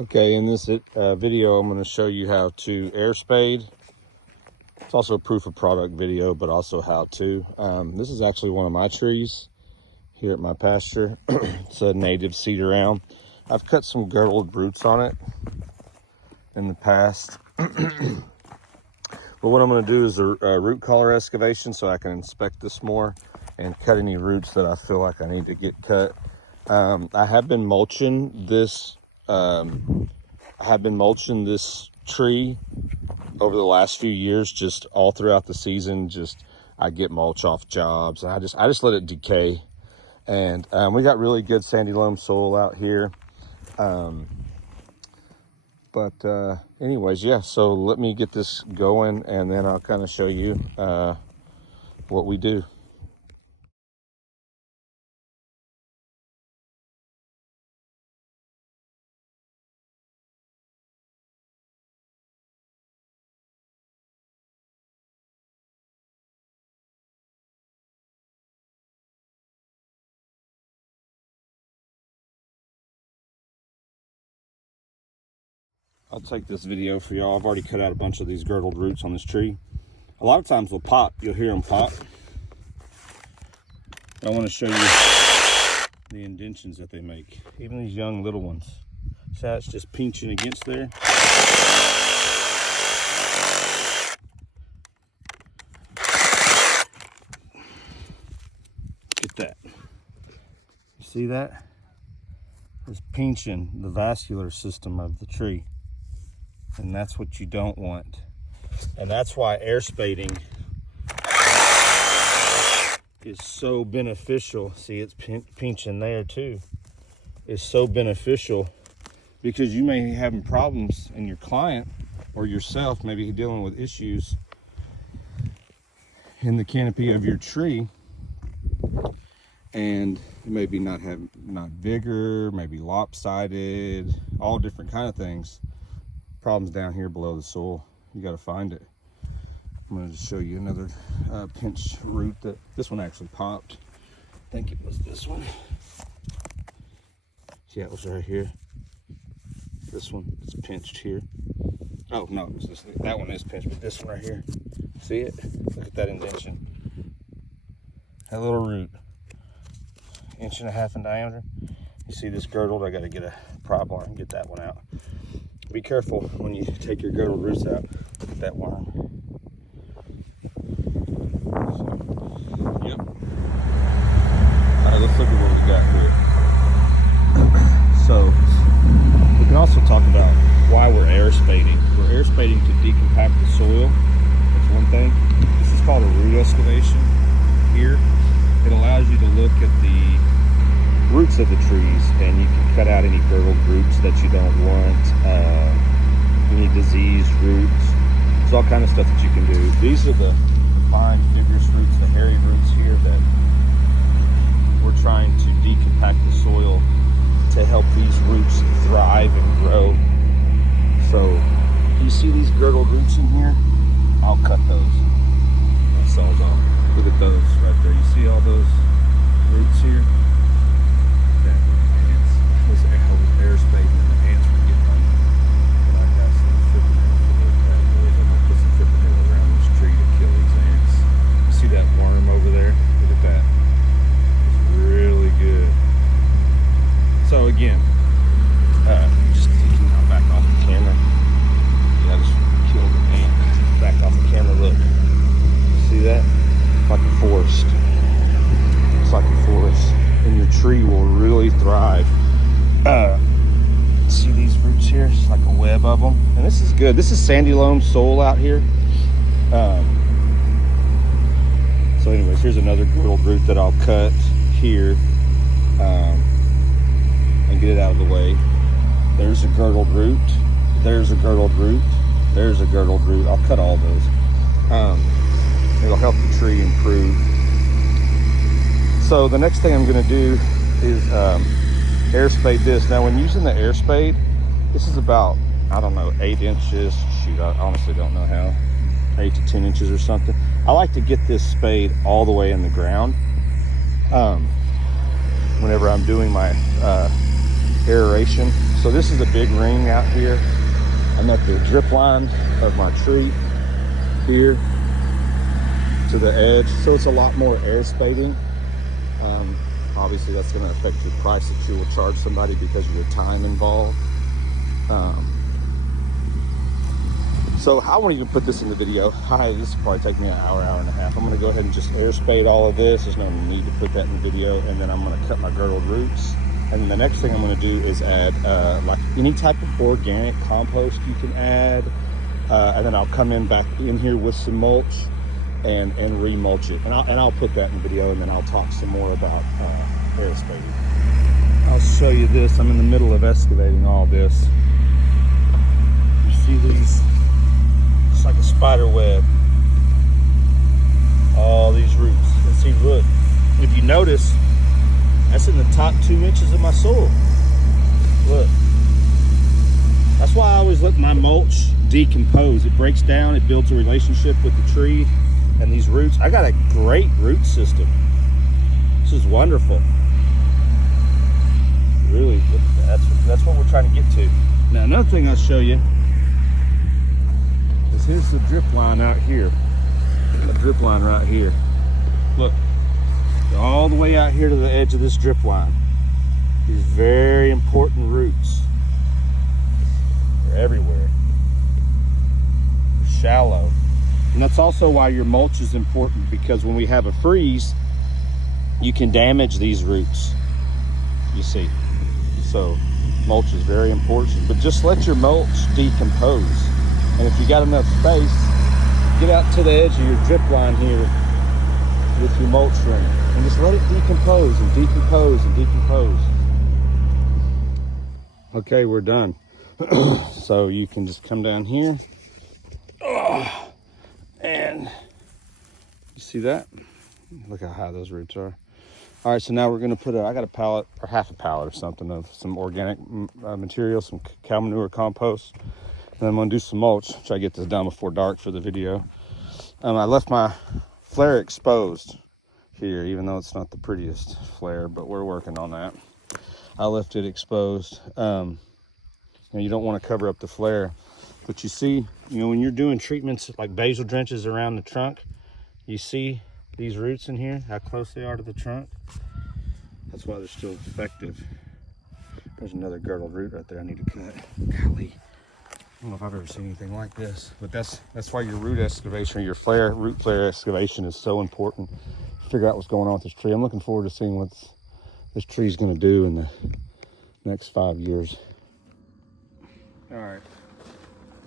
Okay, in this video, I'm going to show you how to air spade. It's also a proof of product video, but also how to. This is actually one of my trees here at my pasture. It's a native cedar elm. I've cut some girdled roots on it in the past. But what I'm going to do is a root collar excavation so I can inspect this more and cut any roots that I feel like I need to get cut. I have been mulching this. Tree over the last few years, just all throughout the season. I get mulch off jobs, and I just let it decay. And we got really good sandy loam soil out here. Anyways, yeah. So let me get this going, and then I'll kind of show you what we do. I'll take this video for y'all. I've already cut out a bunch of these girdled roots on this tree. A lot of times they'll pop. You'll hear them pop. I want to show you the indentions that they make. Even these young little ones. See how it's just pinching against there? Get that. You see that? It's pinching the vascular system of the tree. And that's what you don't want. And that's why air spading is so beneficial. See, it's pinching there too. It's so beneficial because you may be having problems, and your client or yourself may be dealing with issues in the canopy of your tree, and maybe not vigor, maybe lopsided, all different kind of things. Problems down here below the soil. You got to find it. I'm going to show you another pinched root. This one actually popped. I think it was this one. See, it was right here. This one is pinched here. Oh no, it was this. That one is pinched, but this one right here. See it? Look at that indentation. That little root, 1.5 inches in diameter. You see this girdled? I got to get a pry bar and get that one out. Be careful when you take your girdled roots out. Look at that worm. Yep. All right, let's look at what we got here. So we can also talk about why we're air spading. We're air spading to decompact the soil. That's one thing. This is called a root excavation here. It allows you to look at the roots of the trees, and you can cut out any girdled roots that you don't want, any diseased roots. There's all kind of stuff that you can do. These are the fine, vigorous roots, the hairy roots here that we're trying to decompact the soil to help these roots thrive and grow. So you see these girdled roots in here? I'll cut those. That saw's off. Look at those right there. You see all those roots here? Air spading, and the ants were getting on them. And I got some flipping for those bad boys. I'm gonna put some flipping around this tree to kill these ants. You see that worm over there? Look at that. It's really good. So again, just taking my back off the camera. Yeah, I just killed an ant. Back off the camera, look. See that? Like a forest. It's like a forest. And your tree will really thrive. See these roots here? It's like a web of them, and this is good. This is sandy loam soil out here. So anyways, here's another girdled root that I'll cut here and get it out of the way. There's a girdled root. There's a girdled root. There's a girdled root. I'll cut all those. It'll help the tree improve. So the next thing I'm going to do is air spade this. Now when using the air spade, this is about, I don't know, 8 inches. Shoot, I honestly don't know how. 8 to 10 inches or something. I like to get this spade all the way in the ground whenever I'm doing my aeration. So this is a big ring out here. I'm at the drip line of my tree here to the edge. So it's a lot more air spading. Obviously that's going to affect the price that you will charge somebody because of your time involved. So I won't even put this in the video. This will probably take me an hour, hour and a half. I'm going to go ahead and just air spade all of this. There's no need to put that in the video. And then I'm going to cut my girdled roots. And then the next thing I'm going to do is add like any type of organic compost you can add. And then I'll come in back in here with some mulch and re-mulch it. And I'll put that in the video, and then I'll talk some more about air spading. I'll show you this. I'm in the middle of excavating all this. You see these? It's like a spider web. All these roots. And see, look, if you notice, that's in the top 2 inches of my soil. Look. That's why I always let my mulch decompose. It breaks down, it builds a relationship with the tree and these roots. I got a great root system. This is wonderful. Really, that's what we're trying to get to. Now, another thing I'll show you is here's the drip line out here. The drip line right here. Look, all the way out here to the edge of this drip line. These very important roots. They're everywhere. They're shallow. And that's also why your mulch is important, because when we have a freeze, you can damage these roots, you see. So mulch is very important, but just let your mulch decompose. And if you got enough space, get out to the edge of your drip line here with your mulch ring and just let it decompose and decompose and decompose. Okay, we're done. So you can just come down here. And you see that? Look how high those roots are. All right, so now we're gonna put I got a pallet or half a pallet or something of some organic material, some cow manure compost. And I'm gonna do some mulch, try to get this done before dark for the video. I left my flare exposed here, even though it's not the prettiest flare, but we're working on that. I left it exposed. You don't want to cover up the flare, but you see, when you're doing treatments like basil drenches around the trunk, you see these roots in here, how close they are to the trunk. That's why they're still effective. There's another girdled root right there I need to cut. Golly, I don't know if I've ever seen anything like this, but that's why your root excavation or your root flare excavation is so important. Figure out what's going on with this tree. I'm looking forward to seeing what this tree's going to do in the next 5 years. All right,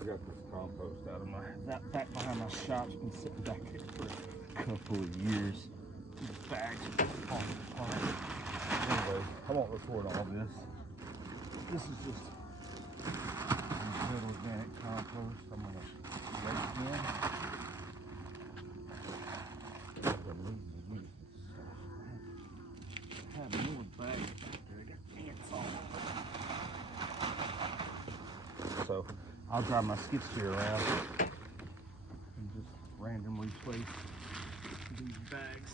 I got this compost out of back behind my shop. It's been sitting back there for a couple of years. The bags are falling apart. Anyway, I won't record all this. This is just good organic compost. I'm gonna rake in. I have more bags back there. I got ants all over. So I'll drive my skid steer around and just randomly place these bags.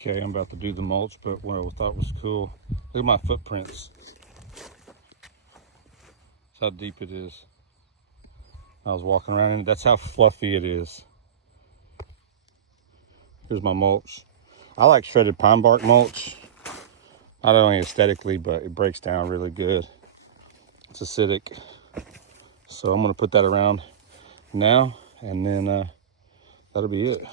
Okay, I'm about to do the mulch, but what I thought was cool, look at my footprints. That's how deep it is. I was walking around and that's how fluffy it is. Here's my mulch. I like shredded pine bark mulch. Not only aesthetically, but it breaks down really good. It's acidic. So I'm gonna put that around now, and then that'll be it.